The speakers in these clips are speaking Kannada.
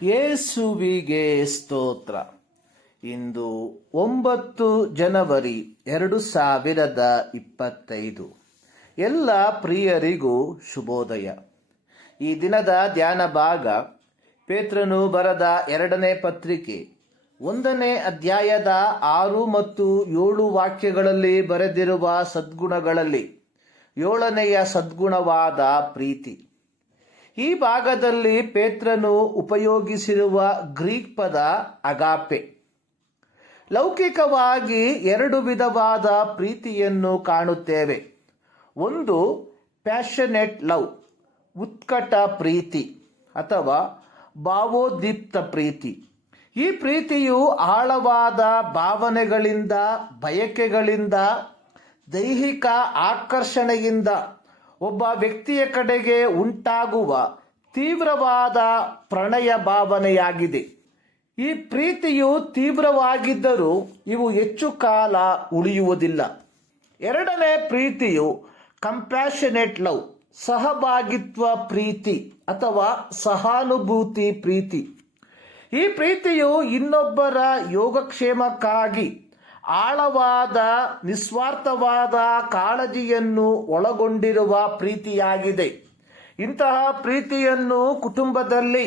ಯೇಸುವಿಗೆ ಸ್ತೋತ್ರ. ಇಂದು 9 ಜನವರಿ 2025. ಎಲ್ಲ ಪ್ರಿಯರಿಗೂ ಶುಭೋದಯ. ಈ ದಿನದ ಧ್ಯಾನ ಭಾಗ ಪೇತ್ರನು ಬರೆದ 2ನೇ ಪತ್ರಿಕೆ 1ನೇ ಅಧ್ಯಾಯದ 6 ಮತ್ತು 7 ವಾಕ್ಯಗಳಲ್ಲಿ ಬರೆದಿರುವ ಸದ್ಗುಣಗಳಲ್ಲಿ 7ನೆಯ ಸದ್ಗುಣವಾದ ಪ್ರೀತಿ. ಈ ಭಾಗದಲ್ಲಿ ಪೇತ್ರನು ಉಪಯೋಗಿಸಿರುವ ಗ್ರೀಕ್ ಪದ ಅಗಾಪೆ. ಲೌಕಿಕವಾಗಿ 2 ವಿಧವಾದ ಪ್ರೀತಿಯನ್ನು ಕಾಣುತ್ತೇವೆ. ಒಂದು ಪ್ಯಾಷನೆಟ್ ಲವ್, ಉತ್ಕಟ ಪ್ರೀತಿ ಅಥವಾ ಭಾವೋದ್ದೀಪ್ತ ಪ್ರೀತಿ. ಈ ಪ್ರೀತಿಯು ಆಳವಾದ ಭಾವನೆಗಳಿಂದ, ಬಯಕೆಗಳಿಂದ, ದೈಹಿಕ ಆಕರ್ಷಣೆಯಿಂದ ಒಬ್ಬ ವ್ಯಕ್ತಿಯ ಕಡೆಗೆ ಉಂಟಾಗುವ ತೀವ್ರವಾದ ಪ್ರಣಯ ಭಾವನೆಯಾಗಿದೆ. ಈ ಪ್ರೀತಿಯು ತೀವ್ರವಾಗಿದ್ದರೂ ಇವು ಹೆಚ್ಚು ಕಾಲ ಉಳಿಯುವುದಿಲ್ಲ. 2ನೇ ಪ್ರೀತಿಯು ಕಂಪ್ಯಾಷನೇಟ್ ಲವ್, ಸಹಭಾಗಿತ್ವ ಪ್ರೀತಿ ಅಥವಾ ಸಹಾನುಭೂತಿ ಪ್ರೀತಿ. ಈ ಪ್ರೀತಿಯು ಇನ್ನೊಬ್ಬರ ಯೋಗಕ್ಷೇಮಕ್ಕಾಗಿ ಆಳವಾದ ನಿಸ್ವಾರ್ಥವಾದ ಕಾಳಜಿಯನ್ನು ಒಳಗೊಂಡಿರುವ ಪ್ರೀತಿಯಾಗಿದೆ. ಇಂತಹ ಪ್ರೀತಿಯನ್ನು ಕುಟುಂಬದಲ್ಲಿ,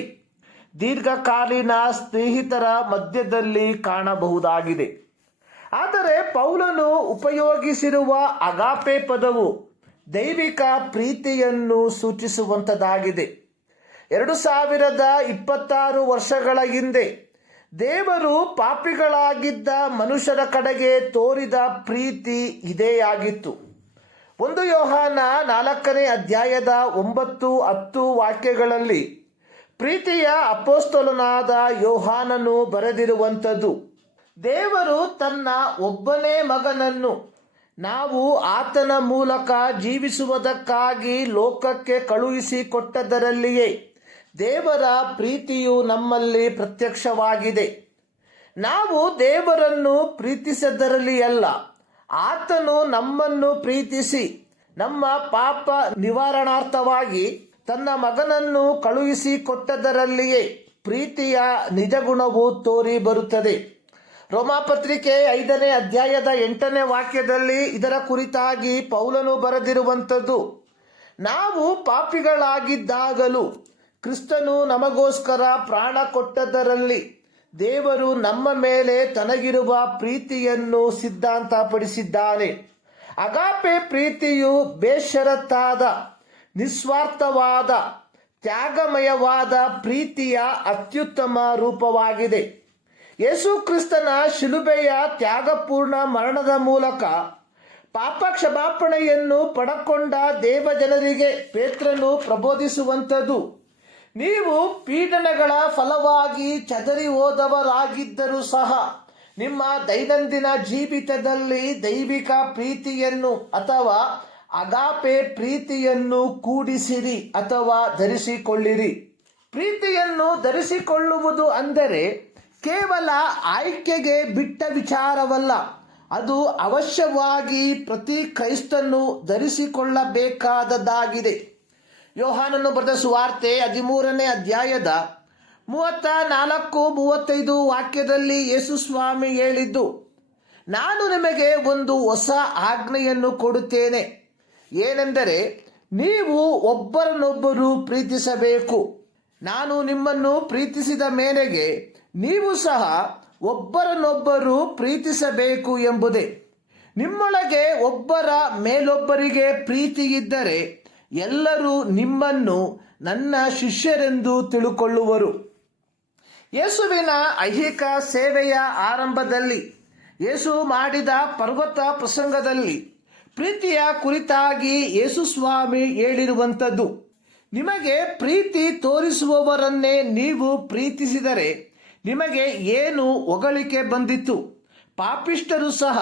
ದೀರ್ಘಕಾಲೀನ ಸ್ನೇಹಿತರ ಮಧ್ಯದಲ್ಲಿ ಕಾಣಬಹುದಾಗಿದೆ. ಆದರೆ ಪೌಲನು ಉಪಯೋಗಿಸಿರುವ ಅಗಾಪೆ ಪದವು ದೈವಿಕ ಪ್ರೀತಿಯನ್ನು ಸೂಚಿಸುವಂಥದ್ದಾಗಿದೆ. 2026 ವರ್ಷಗಳ ಹಿಂದೆ ದೇವರು ಪಾಪಿಗಳಾಗಿದ್ದ ಮನುಷ್ಯರ ಕಡೆಗೆ ತೋರಿದ ಪ್ರೀತಿ ಇದೇ ಆಗಿತ್ತು. 1 ಯೋಹಾನ 4ನೇ ಅಧ್ಯಾಯದ 9-10 ವಾಕ್ಯಗಳಲ್ಲಿ ಪ್ರೀತಿಯ ಅಪೊಸ್ತಲನಾದ ಯೋಹಾನನು ಬರೆದಿರುವಂಥದ್ದು, ದೇವರು ತನ್ನ ಒಬ್ಬನೇ ಮಗನನ್ನು ನಾವು ಆತನ ಮೂಲಕ ಜೀವಿಸುವುದಕ್ಕಾಗಿ ಲೋಕಕ್ಕೆ ಕಳುಹಿಸಿಕೊಟ್ಟದರಲ್ಲಿಯೇ ದೇವರ ಪ್ರೀತಿಯು ನಮ್ಮಲ್ಲಿ ಪ್ರತ್ಯಕ್ಷವಾಗಿದೆ. ನಾವು ದೇವರನ್ನು ಪ್ರೀತಿಸದರಲ್ಲಿ ಅಲ್ಲ, ಆತನು ನಮ್ಮನ್ನು ಪ್ರೀತಿಸಿ ನಮ್ಮ ಪಾಪ ನಿವಾರಣಾರ್ಥವಾಗಿ ತನ್ನ ಮಗನನ್ನು ಕಳುಹಿಸಿಕೊಟ್ಟದರಲ್ಲಿಯೇ ಪ್ರೀತಿಯ ನಿಜಗುಣವು ತೋರಿ ಬರುತ್ತದೆ. ರೋಮಾಪತ್ರಿಕೆ 5ನೇ ಅಧ್ಯಾಯದ 8ನೇ ವಾಕ್ಯದಲ್ಲಿ ಇದರ ಕುರಿತಾಗಿ ಪೌಲನು ಬರೆದಿರುವಂಥದ್ದು, ನಾವು ಪಾಪಿಗಳಾಗಿದ್ದಾಗಲೂ ಕ್ರಿಸ್ತನು ನಮಗೋಸ್ಕರ ಪ್ರಾಣ ಕೊಟ್ಟದರಲ್ಲಿ ದೇವರು ನಮ್ಮ ಮೇಲೆ ತನಗಿರುವ ಪ್ರೀತಿಯನ್ನು ಸಿದ್ಧಾಂತಪಡಿಸಿದ್ದಾನೆ. ಅಗಾಪೆ ಪ್ರೀತಿಯು ಬೇಷರತ್ತಾದ, ನಿಸ್ವಾರ್ಥವಾದ, ತ್ಯಾಗಮಯವಾದ ಪ್ರೀತಿಯ ಅತ್ಯುತ್ತಮ ರೂಪವಾಗಿದೆ. ಯೇಸು ಕ್ರಿಸ್ತನ ಶಿಲುಬೆಯ ತ್ಯಾಗಪೂರ್ಣ ಮರಣದ ಮೂಲಕ ಪಾಪ ಕ್ಷಮಾಪಣೆಯನ್ನು ಪಡಕೊಂಡ ದೇವಜನರಿಗೆ ಪೇತ್ರನು ಪ್ರಬೋಧಿಸುವಂಥದ್ದು, ನೀವು ಪೀಡನೆಗಳ ಫಲವಾಗಿ ಚದರಿ ಹೋದವರಾಗಿದ್ದರೂ ಸಹ ನಿಮ್ಮ ದೈನಂದಿನ ಜೀವಿತದಲ್ಲಿ ದೈವಿಕ ಪ್ರೀತಿಯನ್ನು ಅಥವಾ ಅಗಾಪೆ ಪ್ರೀತಿಯನ್ನು ಕೂಡಿಸಿರಿ ಅಥವಾ ಧರಿಸಿಕೊಳ್ಳಿರಿ. ಪ್ರೀತಿಯನ್ನು ಧರಿಸಿಕೊಳ್ಳುವುದು ಅಂದರೆ ಕೇವಲ ಆಯ್ಕೆಗೆ ಬಿಟ್ಟ ವಿಚಾರವಲ್ಲ, ಅದು ಅವಶ್ಯವಾಗಿ ಪ್ರತಿ ಕ್ರೈಸ್ತನು ಧರಿಸಿಕೊಳ್ಳಬೇಕಾದದ್ದಾಗಿದೆ. ಯೋಹಾನನು ಬರೆದ ಸುವಾರ್ತೆ 13ನೇ ಅಧ್ಯಾಯದ 34-35 ವಾಕ್ಯದಲ್ಲಿ ಯೇಸು ಸ್ವಾಮಿ ಹೇಳಿದ್ದು, ನಾನು ನಿಮಗೆ ಒಂದು ಹೊಸ ಆಜ್ಞೆಯನ್ನು ಕೊಡುತ್ತೇನೆ, ಏನೆಂದರೆ ನೀವು ಒಬ್ಬರನ್ನೊಬ್ಬರು ಪ್ರೀತಿಸಬೇಕು. ನಾನು ನಿಮ್ಮನ್ನು ಪ್ರೀತಿಸಿದ ಮೇರೆಗೆ ನೀವು ಸಹ ಒಬ್ಬರನ್ನೊಬ್ಬರು ಪ್ರೀತಿಸಬೇಕು ಎಂಬುದೇ. ನಿಮ್ಮೊಳಗೆ ಒಬ್ಬರ ಮೇಲೊಬ್ಬರಿಗೆ ಪ್ರೀತಿ ಇದ್ದರೆ ಎಲ್ಲರೂ ನಿಮ್ಮನ್ನು ನನ್ನ ಶಿಷ್ಯರೆಂದು ತಿಳುಕೊಳ್ಳುವರು. ಯೇಸುವಿನ ಐಹಿಕ ಸೇವೆಯ ಆರಂಭದಲ್ಲಿ ಯೇಸು ಮಾಡಿದ ಪರ್ವತ ಪ್ರಸಂಗದಲ್ಲಿ ಪ್ರೀತಿಯ ಕುರಿತಾಗಿ ಯೇಸು ಸ್ವಾಮಿ ಹೇಳಿರುವಂಥದ್ದು, ನಿಮಗೆ ಪ್ರೀತಿ ತೋರಿಸುವವರನ್ನೇ ನೀವು ಪ್ರೀತಿಸಿದರೆ ನಿಮಗೆ ಏನು ಹೊಗಳಿಕೆ ಬಂದಿತು? ಪಾಪಿಷ್ಠರು ಸಹ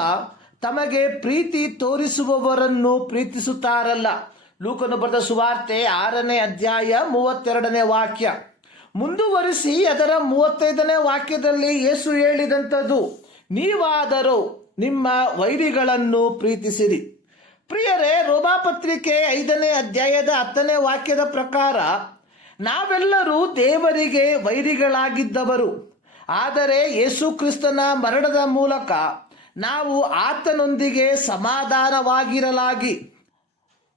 ತಮಗೆ ಪ್ರೀತಿ ತೋರಿಸುವವರನ್ನು ಪ್ರೀತಿಸುತ್ತಾರಲ್ಲ. ಲೂಕನು ಬರೆದ ಸುವಾರ್ತೆ 6ನೇ ಅಧ್ಯಾಯ 32ನೇ ವಾಕ್ಯ. ಮುಂದುವರಿಸಿ ಅದರ 35ನೇ ವಾಕ್ಯದಲ್ಲಿ ಯೇಸು ಹೇಳಿದಂಥದ್ದು, ನೀವಾದರೂ ನಿಮ್ಮ ವೈರಿಗಳನ್ನು ಪ್ರೀತಿಸಿರಿ. ಪ್ರಿಯರೇ, ರೋಮಾಪತ್ರಿಕೆ 5ನೇ ಅಧ್ಯಾಯದ 10ನೇ ವಾಕ್ಯದ ಪ್ರಕಾರ ನಾವೆಲ್ಲರೂ ದೇವರಿಗೆ ವೈರಿಗಳಾಗಿದ್ದವರು, ಆದರೆ ಯೇಸು ಕ್ರಿಸ್ತನ ಮರಣದ ಮೂಲಕ ನಾವು ಆತನೊಂದಿಗೆ ಸಮಾಧಾನವಾಗಿರಲಾಗಿ,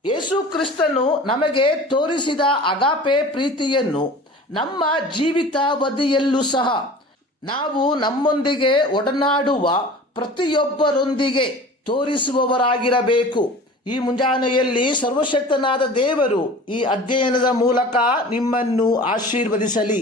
ಯೇಸು ಕ್ರಿಸ್ತನು ನಮಗೆ ತೋರಿಸಿದ ಅಗಾಪೆ ಪ್ರೀತಿಯನ್ನು ನಮ್ಮ ಜೀವಿತಾವಧಿಯಲ್ಲೂ ಸಹ ನಾವು ನಮ್ಮೊಂದಿಗೆ ಒಡನಾಡುವ ಪ್ರತಿಯೊಬ್ಬರೊಂದಿಗೆ ತೋರಿಸುವವರಾಗಿರಬೇಕು. ಈ ಮುಂಜಾನೆಯಲ್ಲಿ ಸರ್ವಶಕ್ತನಾದ ದೇವರು ಈ ಅಧ್ಯಯನದ ಮೂಲಕ ನಿಮ್ಮನ್ನು ಆಶೀರ್ವದಿಸಲಿ.